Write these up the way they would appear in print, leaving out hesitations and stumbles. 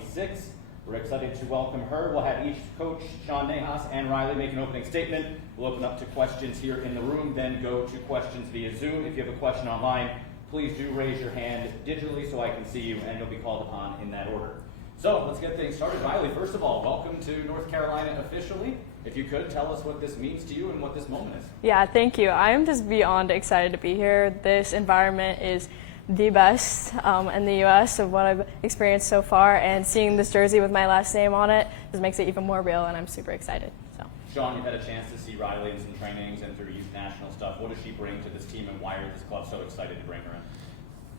26. We're excited to welcome her. We'll have each coach, Sean Nahas and Riley, make an opening statement. We'll open up to questions here in the room, then go to questions via Zoom. If you have a question online, please do raise your hand digitally so I can see you, and you'll be called upon in that order. So let's get things started. Riley, first of all, welcome to North Carolina officially. If you could, tell us what this means to you and what this moment is. Yeah, thank you. I'm just beyond excited to be here. This environment is the best in the U.S. of what I've experienced so far, and seeing this jersey with my last name on it just makes it even more real, and I'm super excited. So, Sean, you've had a chance to see Riley in some trainings and through youth national stuff. What does she bring to this team, and why are this club so excited to bring her in?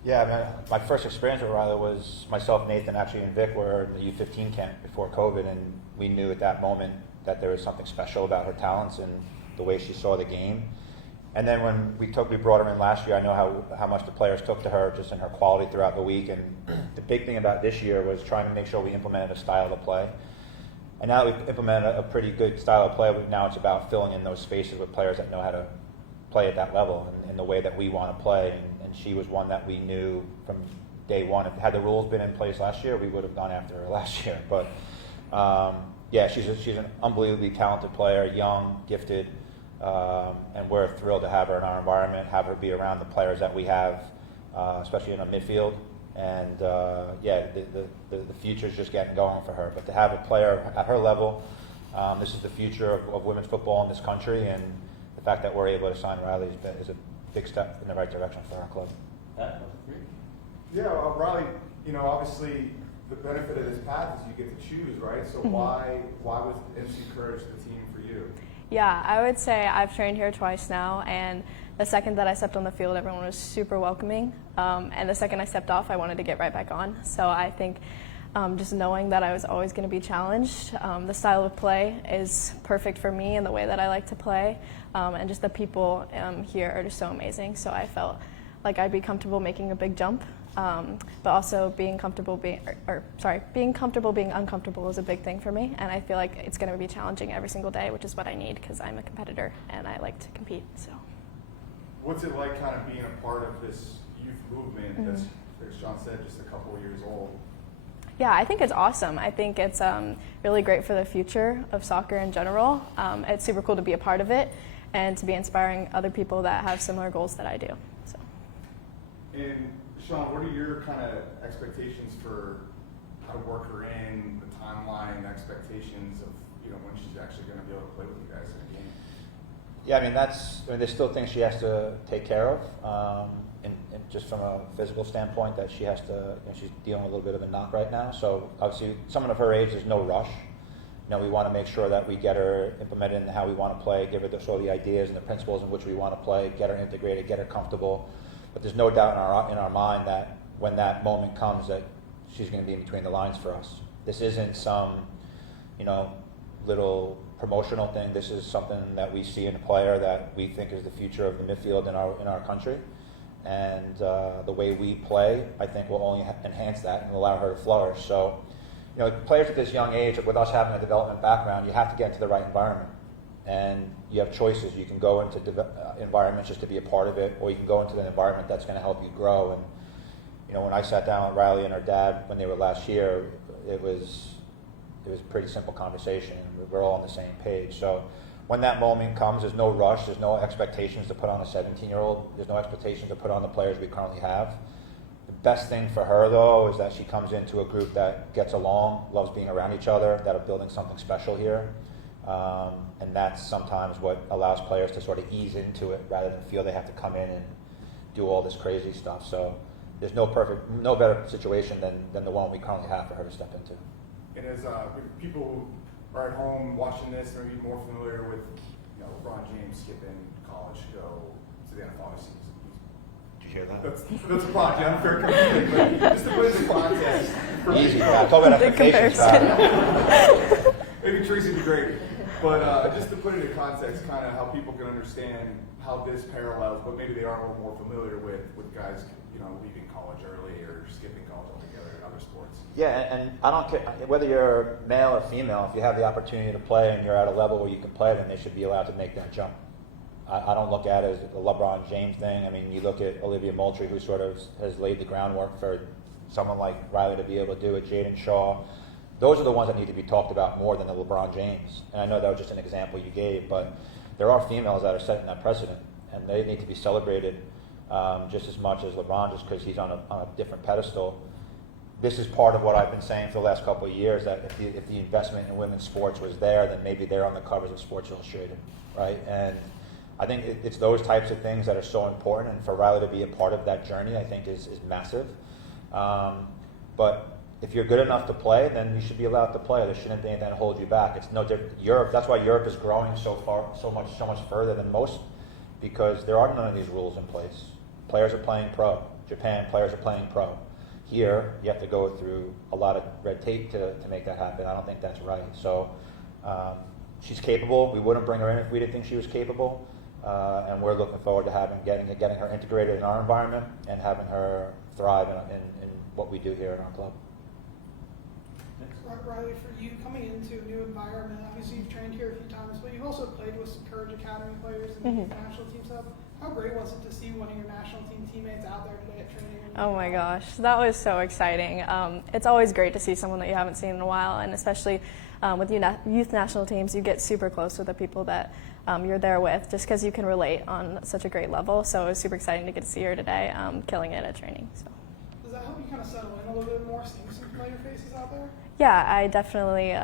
Yeah, I mean, my first experience with Riley was myself, Nathan, actually, and Vic were in the U15 camp before COVID, and we knew at that moment that there was something special about her talents and the way she saw the game. And then when we brought her in last year, I know how much the players took to her just in her quality throughout the week. And the big thing about this year was trying to make sure we implemented a style of play. And now that we've implemented a pretty good style of play, now it's about filling in those spaces with players that know how to play at that level and in the way that we want to play. And she was one that we knew from day one. If had the rules been in place last year, we would have gone after her last year. But yeah, she's an unbelievably talented player, young, gifted. And we're thrilled to have her in our environment, have her be around the players that we have, especially in our midfield. And yeah, the future's just getting going for her. But to have a player at her level, this is the future of women's football in this country, and the fact that we're able to sign Riley is a big step in the right direction for our club. Yeah, Riley, obviously the benefit of this path is you get to choose, right? So why was NC Courage the team for you? yeah, I would say I've trained here twice now, and the second that I stepped on the field, everyone was super welcoming. And the second I stepped off, I wanted to get right back on. So I think just knowing that I was always going to be challenged, the style of play is perfect for me and the way that I like to play. And just the people here are just so amazing. So I felt like I'd be comfortable making a big jump. But also being comfortable being uncomfortable is a big thing for me, and I feel like it's going to be challenging every single day, which is what I need because I'm a competitor and I like to compete. So, what's it like kind of being a part of this youth movement that's, as Sean said, just a couple of years old? Yeah, I think it's awesome. I think it's really great for the future of soccer in general. It's super cool to be a part of it and to be inspiring other people that have similar goals that I do. So. And Sean, what are your kind of expectations for how to work her in, the timeline, expectations of when she's actually going to be able to play with you guys in a game? Yeah, I mean there's still things she has to take care of, and just from a physical standpoint that she has to. She's dealing with a little bit of a knock right now. So obviously, someone of her age, there's no rush. We want to make sure that we get her implemented in how we want to play, give her the ideas and the principles in which we want to play, get her integrated, get her comfortable. But there's no doubt in our mind that when that moment comes, that she's going to be in between the lines for us. This isn't some, little promotional thing. This is something that we see in a player that we think is the future of the midfield in our country. And the way we play, I think, will only enhance that and allow her to flourish. So, players at this young age, with us having a development background, you have to get into the right environment. And you have choices. You can go into environments just to be a part of it, or you can go into an environment that's going to help you grow. And when I sat down with Riley and her dad when they were last year, it was a pretty simple conversation. We're all on the same page. So when that moment comes, there's no rush. There's no expectations to put on a 17-year-old. There's no expectations to put on the players we currently have. The best thing for her, though, is that she comes into a group that gets along, loves being around each other, that are building something special here. And that's sometimes what allows players to sort of ease into it rather than feel they have to come in and do all this crazy stuff. So there's no better situation than the one we currently have for her to step into. And as people who are at home watching this, maybe more familiar with LeBron James skipping college to go to the NFL. Obviously, Did you hear that? that's a project, unfair comparison, but just to put it in context. Easy. Talk about expectations. Maybe Tracy would be great. But just to put it in context, kind of how people can understand how this parallels, but maybe they are a little more familiar with guys, leaving college early or skipping college altogether in other sports. Yeah, and I don't care whether you're male or female. If you have the opportunity to play and you're at a level where you can play, then they should be allowed to make that jump. I don't look at it as a LeBron James thing. I mean, you look at Olivia Moultrie, who sort of has laid the groundwork for someone like Riley to be able to do it, Jaden Shaw. Those are the ones that need to be talked about more than the LeBron James. And I know that was just an example you gave, but there are females that are setting that precedent, and they need to be celebrated just as much as LeBron, just because he's on a different pedestal. This is part of what I've been saying for the last couple of years, that if the investment in women's sports was there, then maybe they're on the covers of Sports Illustrated, right? And I think it's those types of things that are so important, and for Riley to be a part of that journey, I think is massive. But if you're good enough to play, then you should be allowed to play. There shouldn't be anything that holds you back. It's no different. Europe, that's why Europe is growing so much further than most, because there are none of these rules in place. Players are playing pro. Japan, players are playing pro. Here, you have to go through a lot of red tape to make that happen. I don't think that's right. So she's capable. We wouldn't bring her in if we didn't think she was capable. And we're looking forward to getting her integrated in our environment and having her thrive in what we do here in our club. Riley, for you coming into a new environment, obviously you've trained here a few times, but you've also played with some Courage Academy players and national team stuff. How great was it to see one of your national team teammates out there today at training? Oh my gosh, that was so exciting. It's always great to see someone that you haven't seen in a while, and especially with youth national teams, you get super close with the people that you're there with, just because you can relate on such a great level. So it was super exciting to get to see her today, killing it at training. So. Does that help you kind of settle in a little bit more, seeing some familiar faces out there? Yeah, I definitely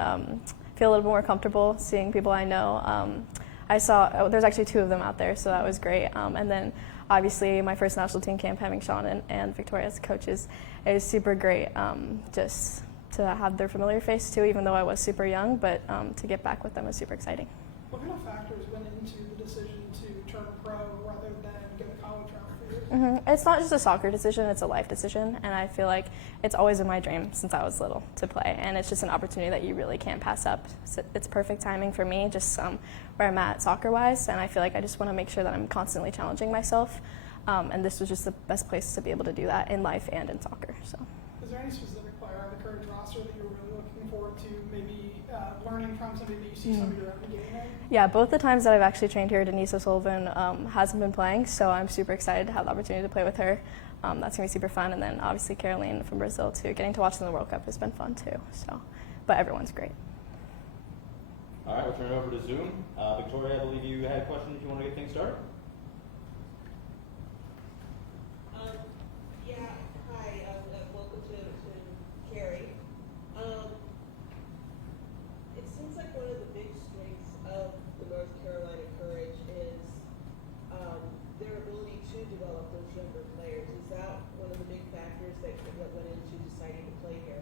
feel a little more comfortable seeing people I know. There's actually 2 of them out there, so that was great. And then obviously my first national team camp, having Sean and Victoria as coaches, is super great. Just to have their familiar face too, even though I was super young, but to get back with them was super exciting. What kind of factors went into the decision to turn pro rather than get a college route for you? It's not just a soccer decision, it's a life decision, and I feel like it's always been my dream since I was little to play, and it's just an opportunity that you really can't pass up. So it's perfect timing for me, just where I'm at soccer-wise, and I feel like I just want to make sure that I'm constantly challenging myself, and this was just the best place to be able to do that in life and in soccer. So. Is there any specific player on the Courage roster that you're really looking forward to maybe learning from, somebody that you see some of your own game in? Yeah, both the times that I've actually trained here, Denise O'Sullivan hasn't been playing, so I'm super excited to have the opportunity to play with her. That's going to be super fun. And then obviously Caroline from Brazil too. Getting to watch them in the World Cup has been fun too. So, but everyone's great. All right, we'll turn it over to Zoom. Victoria, I believe you had a question if you want to get things started. Welcome to Carrie. It seems like one of the big strengths of the North Carolina Courage is their ability to develop those younger players. Is that one of the big factors that went into deciding to play here?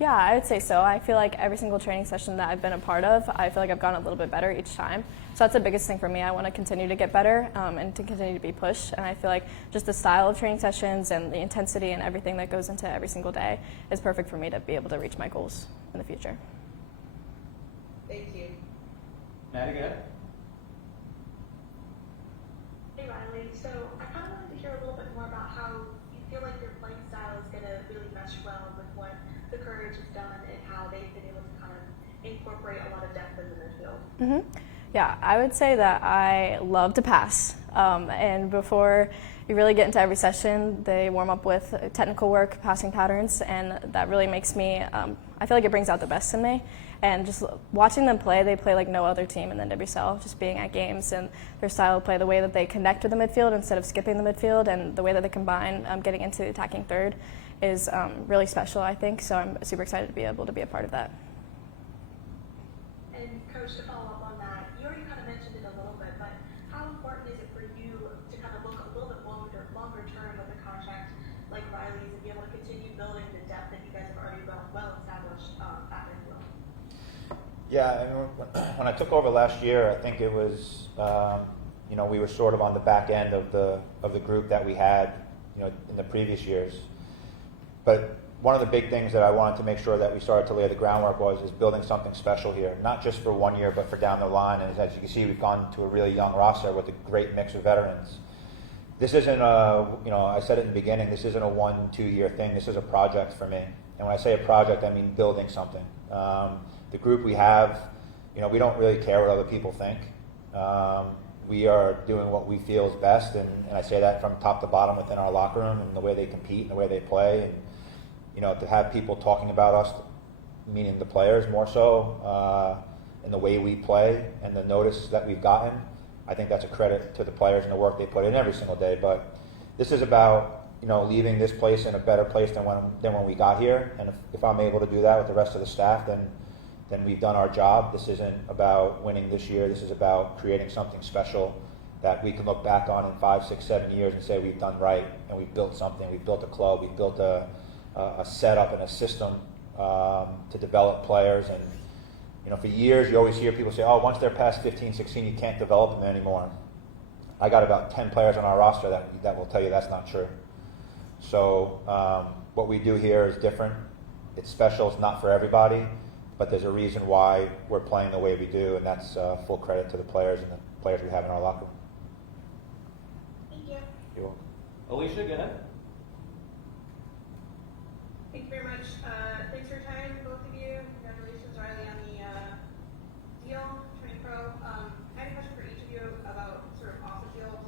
Yeah, I would say so. I feel like every single training session that I've been a part of, I feel like I've gotten a little bit better each time. So that's the biggest thing for me. I want to continue to get better and to continue to be pushed. And I feel like just the style of training sessions and the intensity and everything that goes into every single day is perfect for me to be able to reach my goals in the future. Thank you. Maddie, go ahead. Hey Riley, so I kind of wanted to hear a little bit more about how you feel like your playing style is going to really mesh well with what the Courage has done and how they've been able to kind of incorporate a lot of depth in the midfield. Yeah, I would say that I love to pass. And before you really get into every session, they warm up with technical work, passing patterns, and that really makes me, I feel like it brings out the best in me. And just watching them play, they play like no other team in the WSL, just being at games and their style of play, the way that they connect with the midfield instead of skipping the midfield, and the way that they combine getting into the attacking third is really special, I think. So I'm super excited to be able to be a part of that. And Coach, to follow up on that, you already kind of mentioned it a little bit, but how important is it for you to kind of look a little bit longer term with a contract like Riley's and be able to continue building the depth that you guys have already well established at midfield? Yeah, I mean, when I took over last year, I think it was, we were sort of on the back end of the group that we had, in the previous years. But one of the big things that I wanted to make sure that we started to lay the groundwork is building something special here, not just for 1 year, but for down the line. And as you can see, we've gone to a really young roster with a great mix of veterans. This isn't I said it in the beginning, this isn't a 1-2 year thing. This is a project for me. And when I say a project, I mean building something. The group we have, we don't really care what other people think. we are doing what we feel is best, and I say that from top to bottom within our locker room and the way they compete and the way they play. And to have people talking about us, meaning the players more so, and the way we play and the notice that we've gotten, I think that's a credit to the players and the work they put in every single day. But this is about leaving this place in a better place than when we got here. And if I'm able to do that with the rest of the staff, then we've done our job. This isn't about winning this year. This is about creating something special that we can look back on in 5, 6, 7 years and say we've done right, and we've built something. We've built a club. We've built a setup and a system to develop players. And for years you always hear people say, oh, once they're past 15, 16, you can't develop them anymore. I got about 10 players on our roster that will tell you that's not true. So what we do here is different. It's special. It's not for everybody, but there's a reason why we're playing the way we do, and that's full credit to the players and the players we have in our locker room. Thank you. You're welcome. Alicia, go ahead. Thank you very much. Thanks for your time, both of you. Congratulations, Riley, on the deal, turning pro. I had a question for each of you about sort of off-the-field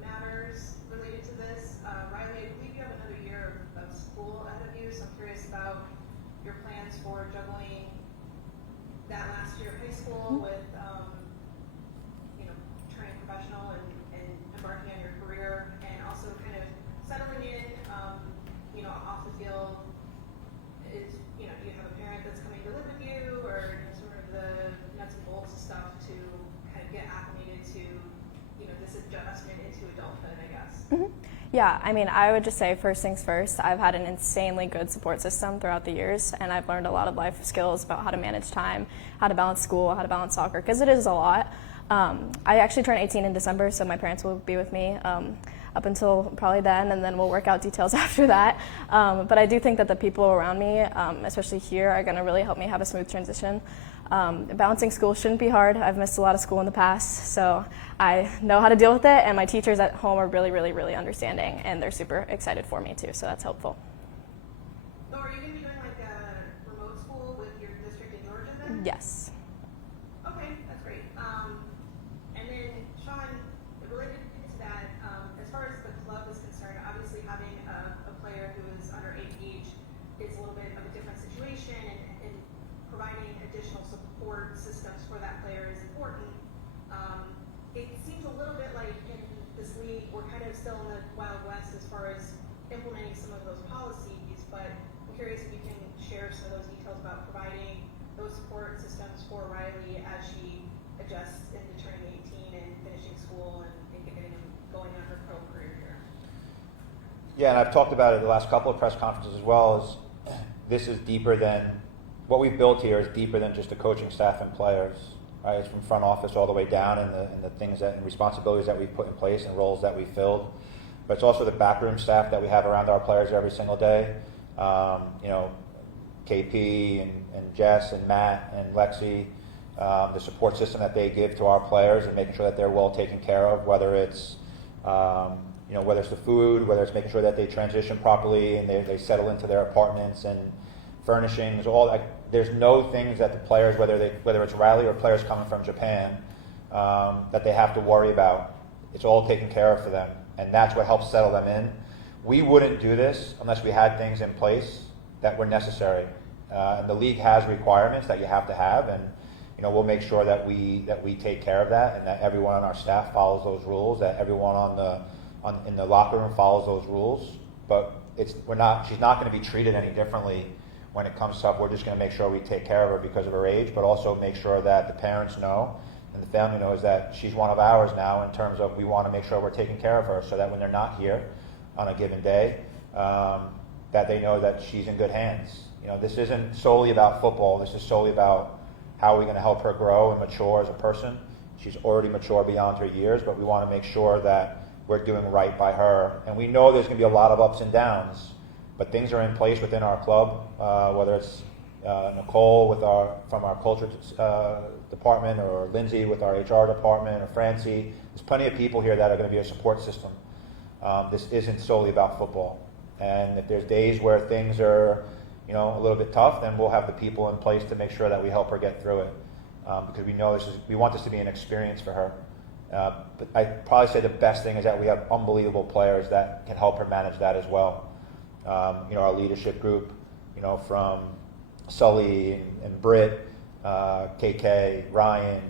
matters related to this. Riley, I believe you have another year of school ahead of you, so I'm curious about your plans for juggling that last year of high school with, turning professional and embarking on your career, and also kind of settling in, off the field. Do you have a parent that's coming to live with you, or sort of the nuts and bolts of stuff to kind of get acclimated to, this adjustment into adulthood, I guess? Mhm. Yeah, I would just say first things first, I've had an insanely good support system throughout the years, and I've learned a lot of life skills about how to manage time, how to balance school, how to balance soccer, because it is a lot. I actually turn 18 in December, so my parents will be with me up until probably then, and then we'll work out details after that. But I do think that the people around me, especially here, are going to really help me have a smooth transition. Balancing school shouldn't be hard. I've missed a lot of school in the past, so I know how to deal with it, and my teachers at home are really, really, really understanding, and they're super excited for me too, so that's helpful. So are you going to be doing like a remote school with your district in Georgia then? Yes. Okay, that's great. And then, Sean, related to that, as far as the club is concerned, obviously having a player who is under age is a little bit of a different situation, and providing additional support systems for that player is important. It seems a little bit like in this league, we're kind of still in the Wild West as far as implementing some of those policies, but I'm curious if you can share some of those details about providing those support systems for Riley as she adjusts into turning 18 and finishing school and getting going on her pro career here. Yeah, and I've talked about it the last couple of press conferences as well. This is deeper than what we've built here. Is deeper than just the coaching staff and players. Right? It's from front office all the way down, and the things and responsibilities that we've put in place and roles that we've filled. But it's also the backroom staff that we have around our players every single day. KP and Jess and Matt and Lexi, the support system that they give to our players and making sure that they're well taken care of, whether it's whether it's the food, whether it's making sure that they transition properly and they settle into their apartments and furnishings, all that. There's no things that the players, whether it's Riley or players coming from Japan, that they have to worry about. It's all taken care of for them, and that's what helps settle them in. We wouldn't do this unless we had things in place that were necessary, and the league has requirements that you have to have, and we'll make sure that we take care of that, and that everyone on our staff follows those rules, that everyone in the locker room follows those rules. But she's not going to be treated any differently when it comes to stuff. We're just going to make sure we take care of her because of her age, but also make sure that the parents know and the family knows that she's one of ours now, in terms of we want to make sure we're taking care of her, so that when they're not here on a given day, that they know that she's in good hands. This isn't solely about football. This is solely about how are we going to help her grow and mature as a person. She's already mature beyond her years, but we want to make sure that we're doing right by her. And we know there's going to be a lot of ups and downs, but things are in place within our club, whether it's Nicole from our culture department, or Lindsay with our HR department, or Francie. There's plenty of people here that are going to be a support system. This isn't solely about football. And if there's days where things are a little bit tough, then we'll have the people in place to make sure that we help her get through it. Because we know we want this to be an experience for her. But I'd probably say the best thing is that we have unbelievable players that can help her manage that as well. Our leadership group, from Sully and Britt, KK, Ryan,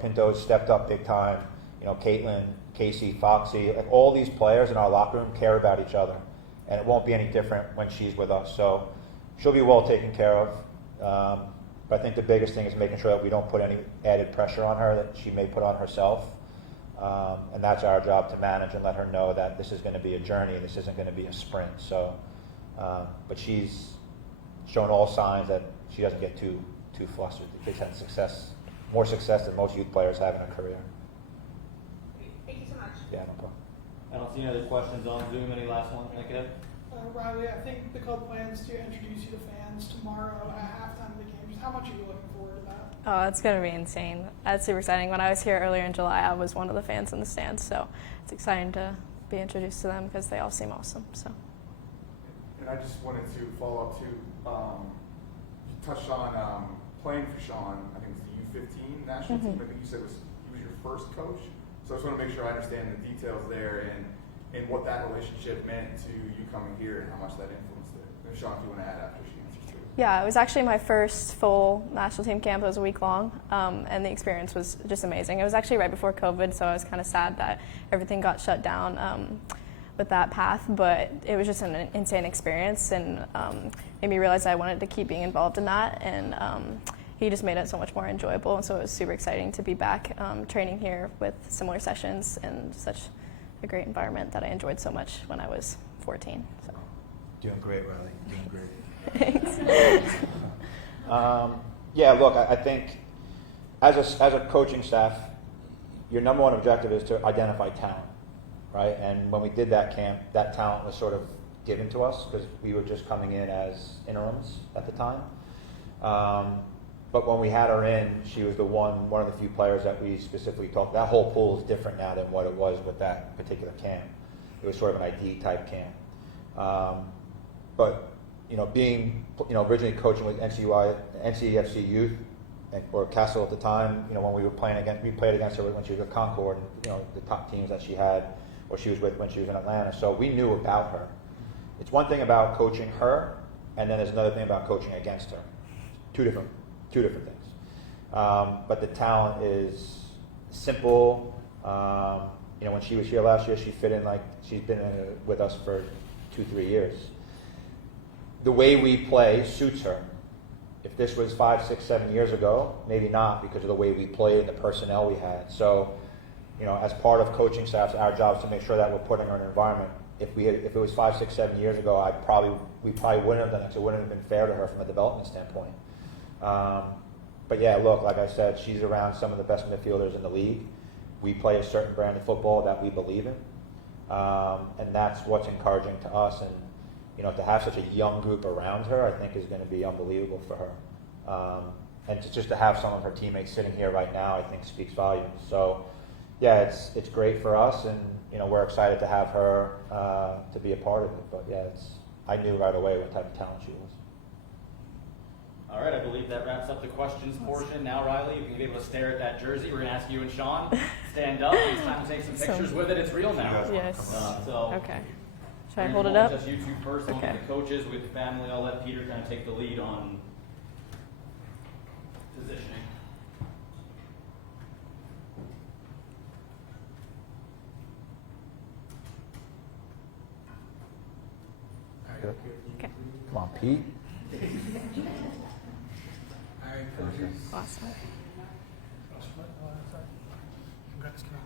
Pinto's stepped up big time, Caitlin, Casey, Foxy, like all these players in our locker room care about each other. And it won't be any different when she's with us. So she'll be well taken care of. But I think the biggest thing is making sure that we don't put any added pressure on her that she may put on herself. And that's our job, to manage and let her know that this is going to be a journey. This isn't going to be a sprint. So, but she's shown all signs that she doesn't get too flustered. The kid's had more success than most youth players have in a career. Thank you so much. Yeah, no problem. I don't see any other questions on Zoom. Any last one? Thank you. Riley, I think the club plans to introduce you to fans tomorrow at halftime of the game. Just how much are you looking forward to that? Oh, it's going to be insane. That's super exciting. When I was here earlier in July, I was one of the fans in the stands, so it's exciting to be introduced to them because they all seem awesome. So. And I just wanted to follow up too. You touched on playing for Sean. I think it's the U15 national team. I think you said he was your first coach. So I just want to make sure I understand the details there and what that relationship meant to you coming here and how much that influenced it. And Sean, if you want to add after she answers too. Yeah, it was actually my first full national team camp. It was a week long, and the experience was just amazing. It was actually right before COVID, so I was kind of sad that everything got shut down with that path, but it was just an insane experience, and made me realize I wanted to keep being involved in that, and he just made it so much more enjoyable, and so it was super exciting to be back training here with similar sessions and such a great environment that I enjoyed so much when I was 14. So. Doing great, Riley. Doing great. Thanks. Yeah, look, I think as a coaching staff, your number one objective is to identify talent, right? And when we did that camp, that talent was sort of given to us because we were just coming in as interims at the time. But when we had her in, she was one of the few players that we specifically talked. That whole pool is different now than what it was with that particular camp. It was sort of an ID type camp. But being originally coaching with NCFC youth or Castle at the time, when we were playing against, we played against her when she was at Concord, and the top teams that she had or she was with when she was in Atlanta. So we knew about her. It's one thing about coaching her, and then there's another thing about coaching against her. Two different things. But the talent is simple. When she was here last year, she fit in like she's been with us for 2-3 years. The way we play suits her. If this was 5, 6, 7 years ago, maybe not because of the way we played and the personnel we had. So, as part of coaching staff, our job is to make sure that we're putting her in an environment. If it was 5, 6, 7 years ago, we probably wouldn't have done it. So it wouldn't have been fair to her from a development standpoint. But yeah, look, like I said, she's around some of the best midfielders in the league. We play a certain brand of football that we believe in, and that's what's encouraging to us. And to have such a young group around her, I think is going to be unbelievable for her. And just to have some of her teammates sitting here right now, I think speaks volumes. So yeah, it's great for us, and we're excited to have her to be a part of it. But yeah, I knew right away what type of talent she was. All right, I believe that wraps up the questions portion. Now, Riley, you can be able to stare at that jersey. We're going to ask you and Sean, stand up. It's time to take some pictures with it. It's real now. Yes. Okay. Should I Here's hold it one, up? Just you two first, one Okay. with the coaches, with the family. I'll let Peter kind of take the lead on positioning. Okay. Come on, Pete. Awesome.